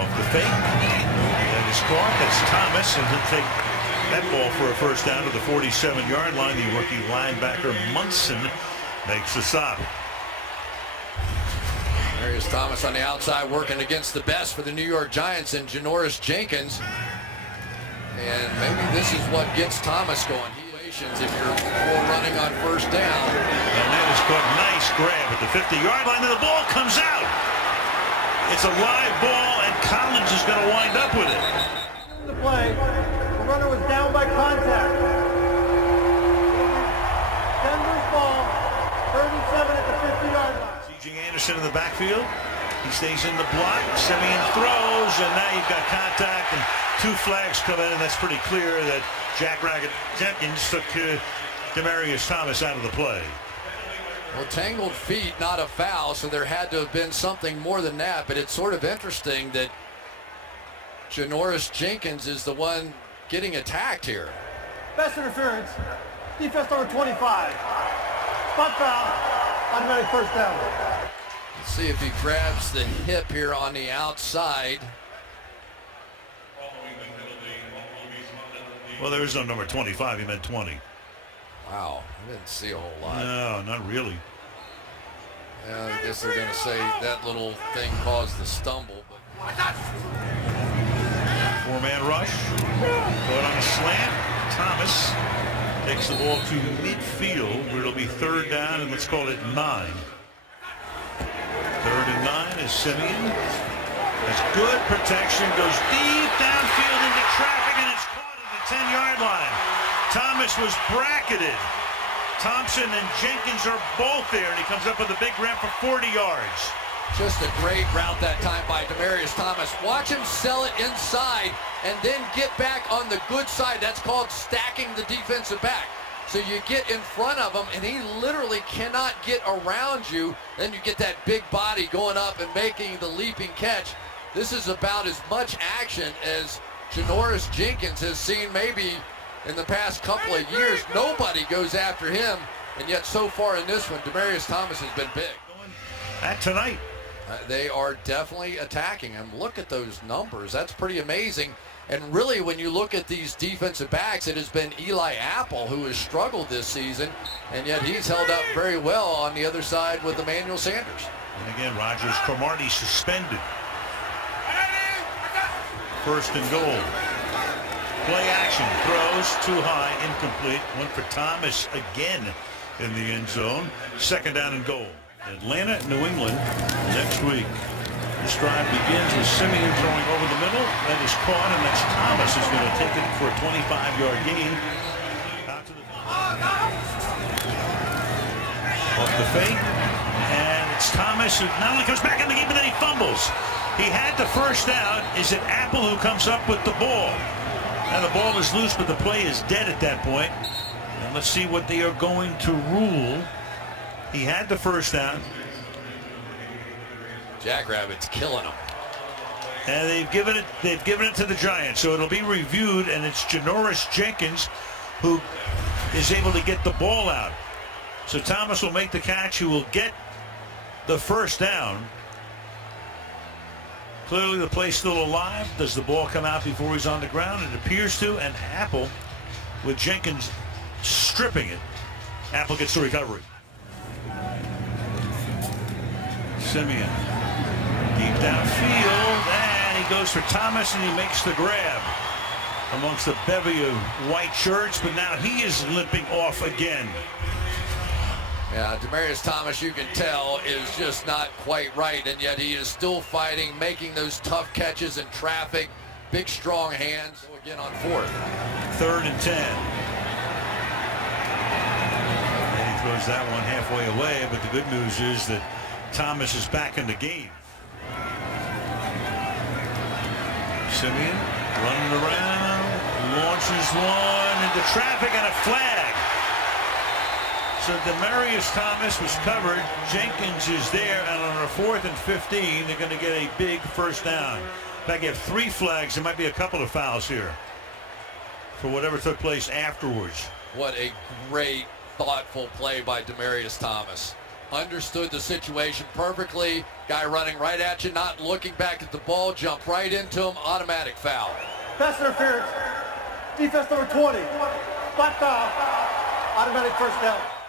Off the fake. And it's caught. That's Thomas, and he'll take that ball for a first down to the 47-yard line. The rookie linebacker Munson makes the stop. Demaryius Thomas on the outside working against the best for the New York Giants and Janoris Jenkins. And maybe this is what gets Thomas going. If you're running on first down. And that is caught. Nice grab at the 50-yard line, and the ball comes out. It's a live ball, and Collins is going to wind up with it. The play, the runner was down by contact. Denver's ball, 37 at the 50-yard line. C.J. Anderson in the backfield. He stays in the block. Simeon throws, and now you've got contact, and 2 flags come in, and that's pretty clear that Jenkins took Demaryius Thomas out of the play. Well, tangled feet, not a foul, so there had to have been something more than that, but it's sort of interesting that Janoris Jenkins is the one getting attacked here. Best interference, defense number 25. Spot foul, automatic first down. Let's see if he grabs the hip here on the outside. Well, there is no number 25. He meant 20. Wow, I didn't see a whole lot. No, not really. Yeah, I guess they're going to say that little thing caused the stumble. But 4-man rush. Caught on a slant. Thomas takes the ball to midfield, where it'll be third down, and let's call it 9. Third and 9 is Simeon. Has good protection. Goes deep downfield into traffic, and it's caught at the 10-yard line. Thomas was bracketed. Thompson and Jenkins are both there, and he comes up with a big ramp for 40 yards. Just a great route that time by Demaryius Thomas. Watch him sell it inside and then get back on the good side. That's called stacking the defensive back. So you get in front of him, and he literally cannot get around you. Then you get that big body going up and making the leaping catch. This is about as much action as Janoris Jenkins has seen maybe in the past couple of years. Nobody goes after him, and yet so far in this one, Demaryius Thomas has been big. At tonight. They are definitely attacking him. Look at those numbers. That's pretty amazing. And really, when you look at these defensive backs, it has been Eli Apple who has struggled this season, and yet he's held up very well on the other side with Emmanuel Sanders. And again, Rogers Cromartie suspended. First and goal. Play action. Throws too high. Incomplete. Went for Thomas again in the end zone. Second down and goal. Atlanta, New England next week. This drive begins with Simeon throwing over the middle. That is caught, and that's Thomas who's going to take it for a 25-yard gain. Out to the off the fake, and it's Thomas who not only comes back in the game, but then he fumbles. He had the first down. Is it Apple who comes up with the ball? Now the ball is loose, but the play is dead at that point. And let's see what they are going to rule. He had the first down. Jackrabbits killing him. And they've given it to the Giants. So it'll be reviewed, and it's Janoris Jenkins who is able to get the ball out. So Thomas will make the catch, who will get the first down. Clearly the play's still alive. Does the ball come out before he's on the ground? It appears to, and Apple with Jenkins stripping it. Apple gets the recovery. Simeon deep downfield, and he goes for Thomas, and he makes the grab amongst the bevy of white shirts, but now he is limping off again. Yeah, Demaryius Thomas, you can tell, is just not quite right, and yet he is still fighting, making those tough catches in traffic, big strong hands. So again on fourth. Third and 10. And he throws that one halfway away, but the good news is that Thomas is back in the game. Simeon running around, launches one into traffic, and a flag. So Demaryius Thomas was covered. Jenkins is there, and on a 4th and 15, they're going to get a big first down. In fact, you have 3 flags. There might be a couple of fouls here for whatever took place afterwards. What a great, thoughtful play by Demaryius Thomas. Understood the situation perfectly. Guy running right at you, not looking back at the ball, jump right into him, automatic foul. Pass interference. Defense number 20. Flat foul. Automatic first down.